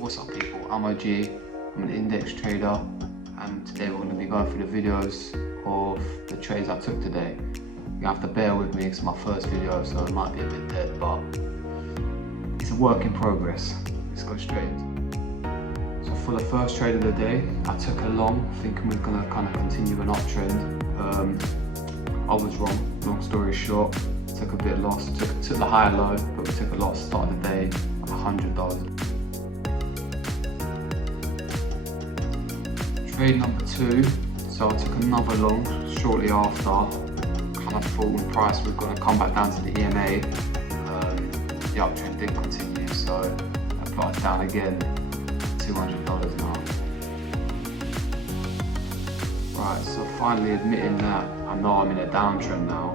What's up people, I'm OG, I'm an index trader, and today we're going to be going through the videos of the trades I took today. You have to bear with me, it's my first video so it might be a bit dead, but it's a work in progress. Let's go straight into it. So for the first trade of the day, I took a long, thinking we're going to kind of continue an uptrend. I was wrong, long story short, took a bit loss, took the high low, but we took a loss, started the day at $100. Trade number 2, so I took another long shortly after. Kind of thought when price was going to come back down to the EMA. The uptrend did continue, so I put it down again, $200 now. Right, so finally admitting that I know I'm in a downtrend now,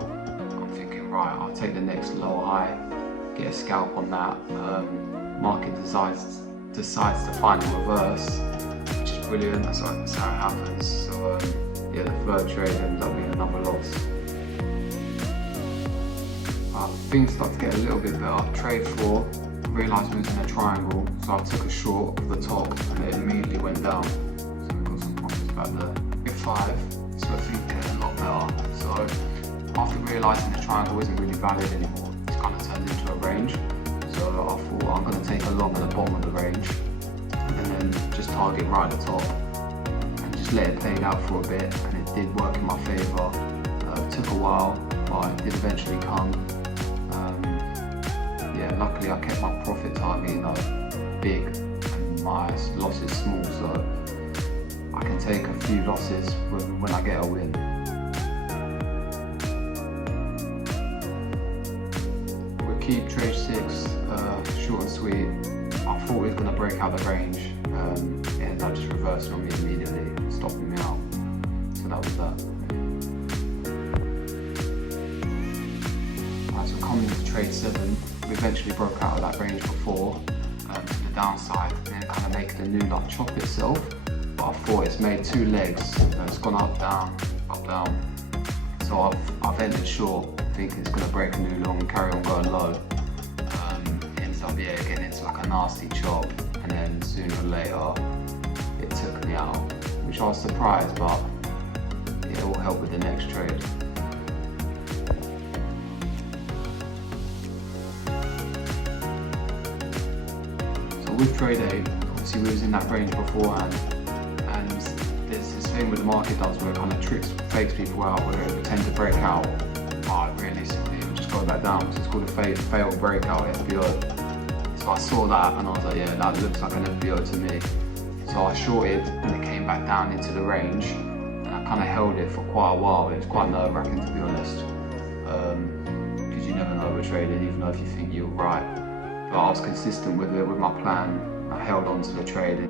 I'm thinking, right, I'll take the next low high, get a scalp on that. Market decides to finally reverse. Brilliant, that's how it happens. So yeah, the third trade ends up being another loss. Things start to get a little bit better. Trade 4, realised we was in a triangle, so I took a short of the top and it immediately went down. So we got some profits back there. Trade 5, so I think getting a lot better. So after realising the triangle isn't really valid anymore, it's kind of turned into a range. So I thought I'm going to take a long at the bottom of the range, and then just target right at the top and just let it play out for a bit, and it did work in my favour. It took a while, but it did eventually come. Yeah, luckily I kept my profit target big and my losses small, so I can take a few losses when I get a win. We'll keep trade 6 short and sweet. I thought it was going to break out the range, and that just reversed on me immediately, stopping me out. So that was that. Right, so coming to trade 7, we eventually broke out of that range before to the downside, and then kind of making a new chop itself. But I thought it's made 2 legs, it's gone up, down, up, down. So I've entered short, thinking it's going to break a new long and carry on going low. Yeah, again, it's like a nasty chop, and then sooner or later it took me out, which I was surprised, but it will help with the next trade. So with trade 8, obviously we was in that range beforehand, and there's this thing with the market does where it kind of fakes people out, where it pretend to break out, but realistically it will just go back down. So it's called a failed breakout FBO. So I saw that and I was like, yeah, that looks like an FBO to me. So I shorted and it came back down into the range, and I kind of held it for quite a while. It was quite nerve-wracking, to be honest, because you never know with trading, even though if you think you're right. But I was consistent with it, with my plan. I held on to the trade.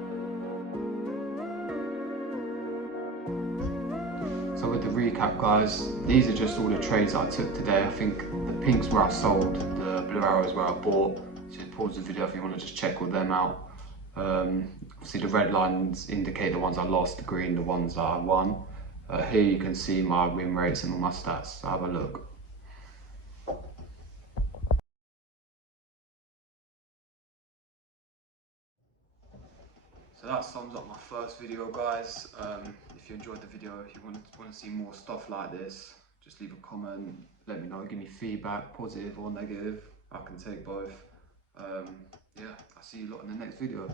So with the recap, guys, these are just all the trades that I took today. I think the pinks where I sold, the blue arrows where I bought. So pause the video if you want to just check all them out. Obviously the red lines indicate the ones I lost, the green the ones that I won. Here you can see my win rates and all my stats, so have a look. So that sums up my first video, guys. If you enjoyed the video, if you want to see more stuff like this, just leave a comment, let me know, give me feedback, positive or negative. I can take both. Yeah, I'll see you lot in the next video.